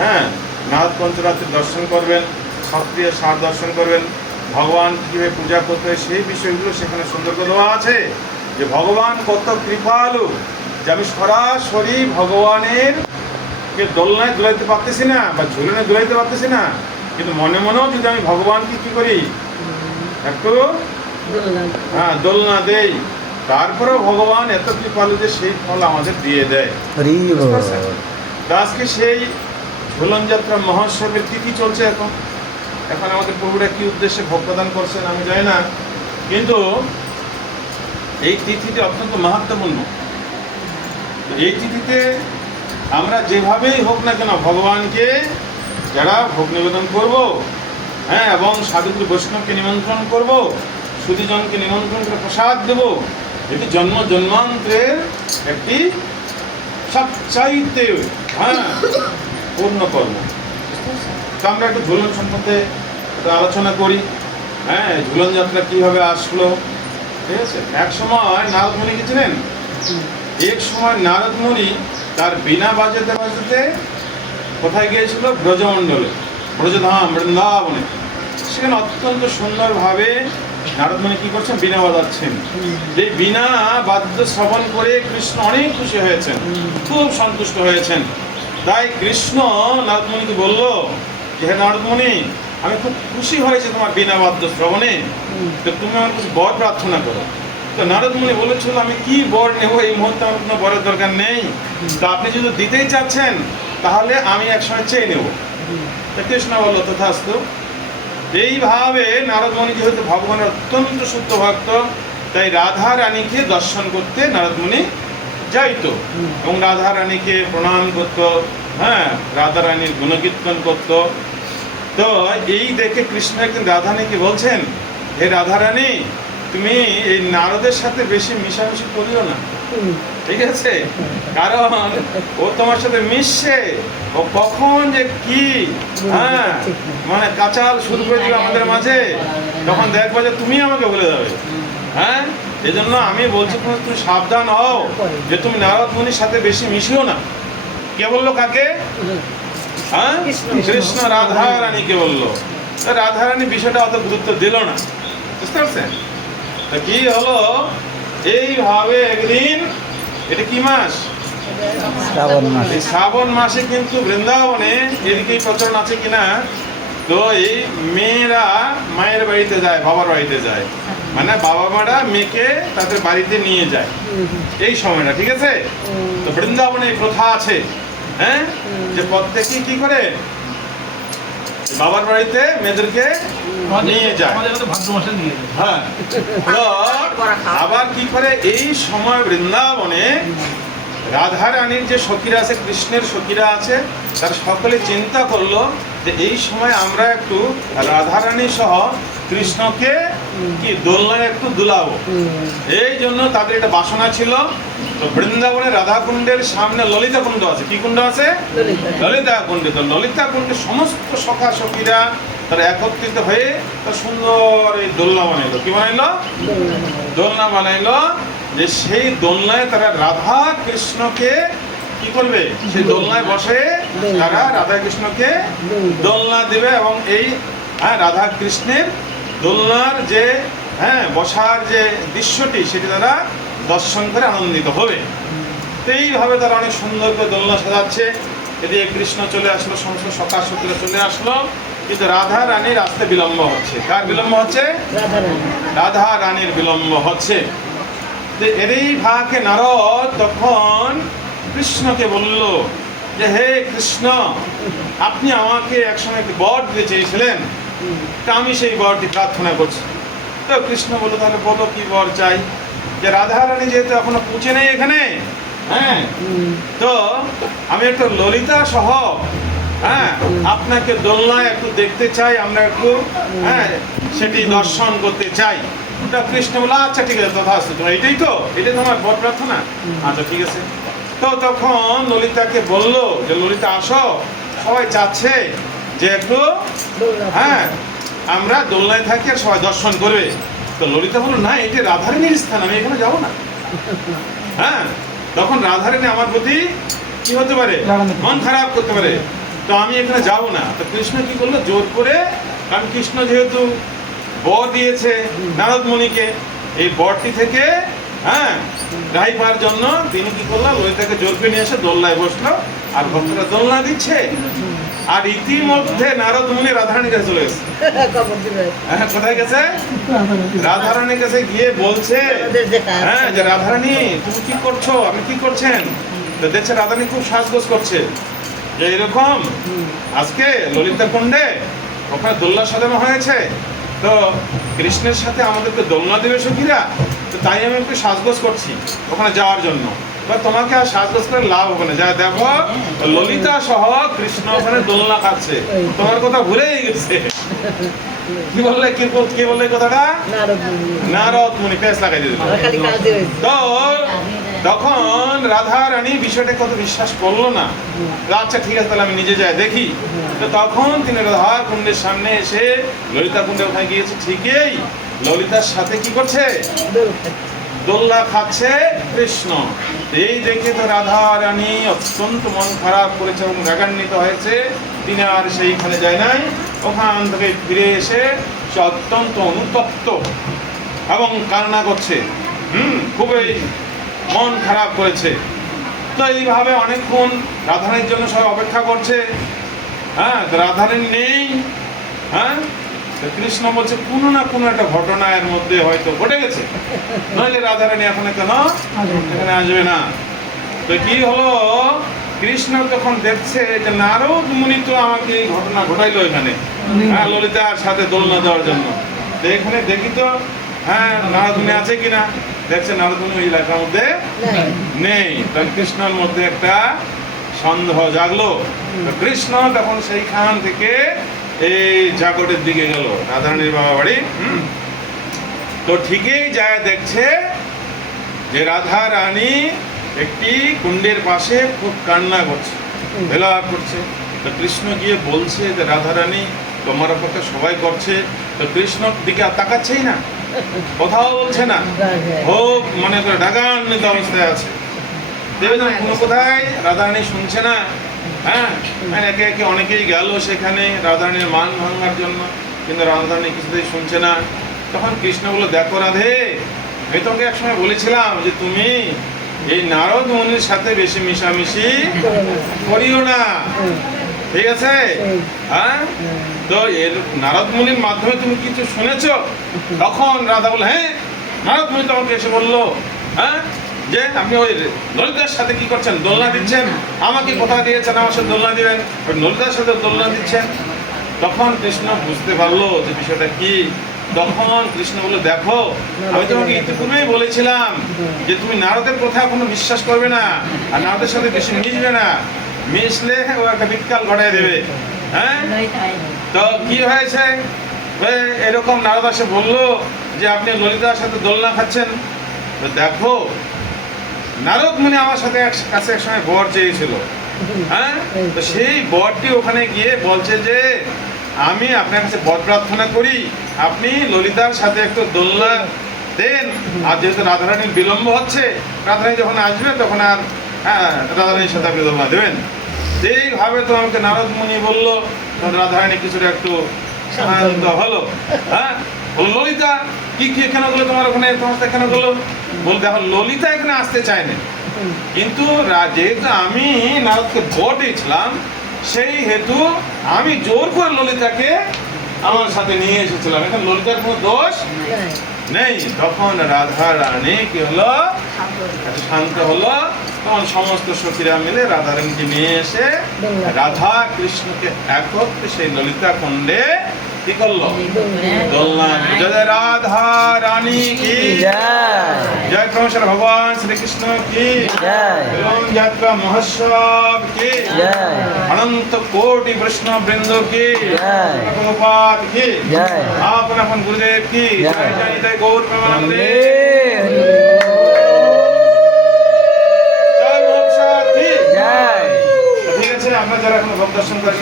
হ্যাঁ, নারদ পঞ্চরাত্রি দর্শন করবেন, সক্রিয় সার দর্শন করবেন, ভগবান কীভাবে পূজা করতে হয় সেই বিষয়গুলো সেখানে সুন্দর করে দেওয়া আছে। যে ভগবান কত কৃপালু, যে আমি সরাসরি ভগবানের কে দোলনায় দুলাইতে পারতেছি না বা ঝুলনে দুলাইতে পারতেছি না, কিন্তু মনে মনেও যদি আমি ভগবানকে কি করি, একটু দোলনা দেই, তারপরেও ভগবান এত কৃপালু যে সেই ফল আমাদের দিয়ে দেয়। আজকে সেই ঝুলন যাত্রা মহোৎসবের তিথি চলছে। এখন এখন আমাদের প্রভুরা কি উদ্দেশ্যে ভোগ প্রদান করছেন আমি জানি না, কিন্তু এই তিথিটি অত্যন্ত মাহাত্ম্যপূর্ণ। এই তিথিতে আমরা যেভাবেই হোক না কেন ভগবানকে যারা ভোগ নিবেদন করব, হ্যাঁ, এবং সাধুগুরু বৈষ্ণবকে নিমন্ত্রণ করব, সুধীজনকে নিমন্ত্রণ করে প্রসাদ দেব, এটি জন্ম জন্মান্তরের একটি সবচাইতে পূর্ণ কর্ম। তো আমরা একটু ঝুলন সম্বন্ধে আলোচনা করি। হ্যাঁ, ঝুলন যাত্রা কীভাবে আসলো, ঠিক আছে। এক সময় নারদমুনি গেছিলেন, এক সময় নারদমুনি তার বিনা বাজাতে বাজাতে কোথায় গিয়েছিল? ব্রজমণ্ডলে, ব্রজধাম, বৃন্দাবনে। সেখানে অত্যন্ত সুন্দরভাবে নারদমুনি কী করছেন? বীণা বাজাচ্ছেন। এই বীণা বাদ্য শ্রবণ করে কৃষ্ণ অনেক খুশি হয়েছেন, খুব সন্তুষ্ট হয়েছেন। তাই কৃষ্ণ নারদমুনিকে বলল যে, হে নারদমুনি, আমি খুব খুশি হয়েছি তোমার বীণা বাদ্য শ্রবণে, তো তুমি আমার কাছে বর প্রার্থনা করো। তো নারদমুনি বলেছিল, আমি কি বর নেব, এই মুহূর্তে আমার কোনো বরের দরকার নেই, তা আপনি যদি দিতেই চাচ্ছেন তাহলে আমি একসময় চেয়ে নেব। তো কৃষ্ণ বলল, তথাস্তু। এইভাবে নারদমুনি যেহেতু ভগবানের অত্যন্ত শুদ্ধ ভক্ত, তাই রাধা রানীকে দর্শন করতে নারদমুনি যাইতো এবং রাধা রানীকে প্রণাম করত, হ্যাঁ, রাধা রানীর গুণকীর্তন করত। তো এই দেখে কৃষ্ণ একদিন রাধা রানীকে বলছেন, হে রাধা রানী, তুমি এই নারদের সাথে বেশি মিশামিশি করিও না, ঠিক আছে, কারণ ও তোমার সাথে মিশছে, ও কখন যে কি হ্যাঁ মানে কাচাল শুরু করে দিবে আমাদের মাঝে, তখন দেখবো যে তুমি আমাকে বলে যাবে। হ্যাঁ, এই জন্য আমি বলছি তুমি সাবধান হও যে তুমি নারদ মুনির সাথে বেশি মিশিও না। কে বললো কাকে? হ্যাঁ, কৃষ্ণ রাধা রানীকে বললো। রাধা রানী বিষয়টা অত গুরুত্ব দিল না, বুঝতে পারছেন? তা কি হলো, এইভাবে একদিন, এটা কি মাস? শ্রাবণ মাস। এই শ্রাবণ মাসে কিন্তু বৃন্দাবনে, এদিকেই প্রচলন আছে কিনা, তো এই মেয়েরা মায়ের বাড়িতে যায়, বাবার বাড়িতে যায়, মানে বাবা মারা মেয়েকে তাদের বাড়িতে নিয়ে যায় এই সময়টা, ঠিক আছে। তো বৃন্দাবনে এই প্রথা আছে, হ্যাঁ, যে প্রত্যেকেই কি করে বাবার বাড়িতে মেয়েদেরকে নিয়ে যায়। হ্যাঁ, তো আবার কি করে এই সময় বৃন্দাবনে রাধা রানীর যে সখীরা আছে, কৃষ্ণের সখীরা আছে, তারা সকলে চিন্তা করলো যে এই সময় আমরা একটু রাধা রানী সহ কৃষ্ণকে কি দোলনায় একটু দুলাবো। এই জন্য তাদের একটা বাসনা ছিল। তো বৃন্দাবনে রাধা কুণ্ডের সামনে ললিতা কুণ্ড আছে। কি কুণ্ড আছে? ললিতা কুণ্ড। তো ললিতা কুণ্ডে সমস্ত সখা সখীরা তারা একত্রিত হয়ে তার সুন্দর এই দোলনা বানাইলো। কি বানাইলো? দোলনা বানাইলো। যে সেই দোলনায় তারা রাধা কৃষ্ণকে কি করবে? সেই দোলনায় বসে তারা রাধা কৃষ্ণকে দোলনা দিবে এবং এই রাধা কৃষ্ণের দোলনার যে বসার যে দৃশ্যটি সেটি তারা দর্শন করে আনন্দিত হবে। তো এইভাবে তারা অনেক সুন্দর করে দোলনা সাজাচ্ছে। এদিকে কৃষ্ণ চলে আসলো, সমস্ত সখা সখীরা চলে আসলো, কিন্তু রাধা রানীর আসতে বিলম্ব হচ্ছে। কার বিলম্ব হচ্ছে? রাধা রানীর বিলম্ব হচ্ছে। এরই ফাঁকে নারদ তখন কৃষ্ণকে বলল যে, হে কৃষ্ণ, আপনি আমাকে একসময় একটি বর দিতে চেয়েছিলেন, তা আমি সেই বরটি প্রার্থনা করছি। তো কৃষ্ণ বলল, তাহলে বলো কি বর চাই? যে রাধা রানী যেহেতু এখনো পৌঁছে নেই এখানে, হ্যাঁ, তো আমি একটু ললিতা সহ আপনাকে দোলনায় একটু দেখতে চাই, আমরা একটু সেটি দর্শন করতে চাই। কৃষ্ণ বলে, আচ্ছা ঠিক আছে, তথাস্তু, তোমার এটাই তো, এটাই তোমার বর প্রার্থনা, আচ্ছা ঠিক আছে। তো তখন ললিতাকে বলল যে, ললিতা আসো, সবাই চাচ্ছে যে একটু আমরা দোলনায় থাকি আর সবাই দর্শন করবে। তো ললিতা বলল, না, এটা রাধারানীর স্থান, আমি এখানে যাবো না। তখন রাধারানী আমার প্রতি কি হতে পারে? মন খারাপ করতে পারে। তো আমি এখানে যাব না। তো কৃষ্ণ কি করলো, জোর করে, কারণ কৃষ্ণ যেহেতু বর দিয়েছে নারদ মুনিকে, এই বরটি থেকে রেহাই পাওয়ার জন্য তিনি কি করলো, ললিতাকে জোর করে নিয়ে এসে দোলনায় বসলো, আর ভক্তরা দোলনা দিচ্ছে। আর ইতিমধ্যে নারদ মুনি রাধারানীর কাছে চলে গেছে। কোথায় গেছে? রাধারানীর কাছে গিয়ে বলছে যে রাধারানী তুমি কি করছো, আপনি কি করছেন? তো দেখছে রাধারানী খুব সাজগোজ করছে, যে এরকম আজকে ললিতা কুণ্ডে ওখানে দোলনা সাজানো হয়েছে, তো কৃষ্ণের সাথে আমাদেরকে দোলনা দেবে সখীরা, তো তাই আমি একটু সাজগোজ করছি ওখানে যাওয়ার জন্য। বা তোমাকে আর সাজগোজ করে লাভ হবে না, যা দেখো ললিতা সহ কৃষ্ণ ওখানে দোলনা খাচ্ছে, তোমার কথা ভুলেই গেছে। কি বললে, কি বললে কথাটা? নারদ মুনি পেশ লাগাই দিল। তো তখন রাধা রানী বিষয়টা কত বিশ্বাস করলো না। আচ্ছা ঠিক আছে, তাহলে আমি নিজে যাই দেখি। তো তখন তিনি রাধা কুণ্ডের সামনে এসে ললিতা কুণ্ডে ওখানে গিয়েছে, ঠিকই ললিতার সাথে কি করছে, দোলনা খাচ্ছে কৃষ্ণ। এই দেখে তো রাধা রানী অত্যন্ত মন খারাপ করেছে এবং রাগান্বিত হয়েছে। তিনি আর সেইখানে যায় নাই, ওখান থেকে ফিরে এসে সে অত্যন্ত অনুতপ্ত এবং কান্না করছে, খুবই মন খারাপ করেছে। তো এইভাবে অনেকক্ষণ রাধারানীর জন্য সবাই অপেক্ষা করছে। রাধারানী নেই। কৃষ্ণ বলছে কোনো না কোনো একটা ঘটনা এর মধ্যে হয়তো ঘটে গেছে, নইলে রাধারানী এখন কেন এখানে আসবে না। তো কি হলো, কৃষ্ণ তখন দেখছে যে নারদ মুনি তো আমাকে এই ঘটনা ঘটাইলো এখানে, ললিতার সাথে দোলনা দেওয়ার জন্য। তো এখানে দেখি তো নারদ মুনি আছে কিনা। দেখছে নারদ মুনি ওই এলাকার মধ্যে নেই। তখন কৃষ্ণের মধ্যে একটা সন্দেহ জাগলো। কৃষ্ণ তখন সেইখান থেকে এই জাগটের দিকে গেল, রাধারানীর বাবা বাড়ি। তো ঠিকই যায় দেখছে যে রাধা রানী একটি কুণ্ডের পাশে খুব কান্না করছে, বেলাপ করছে। তো কৃষ্ণ গিয়ে বলছে যে রাধা রানী তোমার অপেক্ষা সবাই করছে। তো কৃষ্ণ দিকে আর তাকাচ্ছেই না, কথাও বলছে না, খুব মনে করে রাগান্বিত অবস্থায় আছে। দেখবেন কোনো কোথায় রাধারানী শুনছে না। একে একে অনেকেই গেল সেখানে রাধারানীর মান ভাঙার জন্য, কিন্তু রাধারানী কিছুতেই শুনছে না। তখন কৃষ্ণ বলল, দেখো রাধে, আমি তোমাকে একসময় বলেছিলাম যে তুমি এই নারদ মুনির সাথে বেশি মিশামিশি করিও না, ঠিক আছে? তো এর নারদ মুনির মাধ্যমে তুমি কিছু শুনেছ? তখন রাধা বলল, হ্যাঁ, নারদ মুনি তোমাকে এসে বললো যে আপনি ওই ললিতার সাথে কি করছেন, দোলনা দিচ্ছেন, আমাকে কথা দিয়েছেন আমার সাথে দোলনা দিবেন, ললিতার সাথে দোলনা দিচ্ছেন। তখন কৃষ্ণ বুঝতে পারলো যে বিষয়টা কি। তখন কৃষ্ণ বললো, দেখো আমি তোমাকে ইতিপূর্বেই বলেছিলাম যে তুমি নারদের কথা কোনো বিশ্বাস করবে না, আর নারদের সাথে বেশি মিশবে না, মিশলে ও একটা বিকাল ঘটায় দেবে। তো কি হয়েছে, এরকম নারদ এসে বললো যে আপনি ললিতার সাথে দোলনা খাচ্ছেন। তো দেখো নারদ মুনি আমার সাথে কাছে এক সময় বর চেয়েছিল, তো সেই বরটি ওখানে গিয়ে বলছে যে আমি আপনার কাছে বর প্রার্থনা করি, আপনি ললিতার সাথে একটু দোলনা দেন। আর যেহেতু রাধারানীর বিলম্ব হচ্ছে, রাধারানী যখন আসবে তখন আর রাধারানীর সাথে আপনি দোলনা দেবেন। এইভাবে তো আমাকে নারদ মুনি বললো। তখন রাধারানী কিছুটা একটু শান্ত হলো। ললিতা কি কি এখানে গেলো, তোমার ওখানে তোমার সাথে এখানে গেলো? বল, দেখো ললিতা এখানে আসতে চায়নি, কিন্তু যেহেতু আমি নারদকে বর দিয়েছিলাম, সেই হেতু আমি জোর করে ললিতাকে আমার সাথে নিয়ে এসেছিলাম, এখানে ললিতার কোনো দোষ নেই। তখন রাধা রানী কি হলো, শান্ত হলো। তখন সমস্ত সখীরা মিলে রাধা রানীকে নিয়ে এসে রাধা কৃষ্ণকে একত্রে সেই ললিতা কুণ্ডে কি করলো, দোলনা। জয় রাধা রানী কি জয়, জয় প্রভু ভগবান শ্রীকৃষ্ণ কি জয়, যাত্রা মহোৎসব কি জয়, অনন্ত কোটি বৈষ্ণব বৃন্দ কি জয়, প্রভুপাদ কি জয়, আপন আপন গুরুদেব কি জয়, জয় জয় গৌর প্রেমানন্দে, জয় মহাপ্রসাদ কি জয়। ঠিক আছে, আমরা যারা এখন ভোগ দর্শন করেন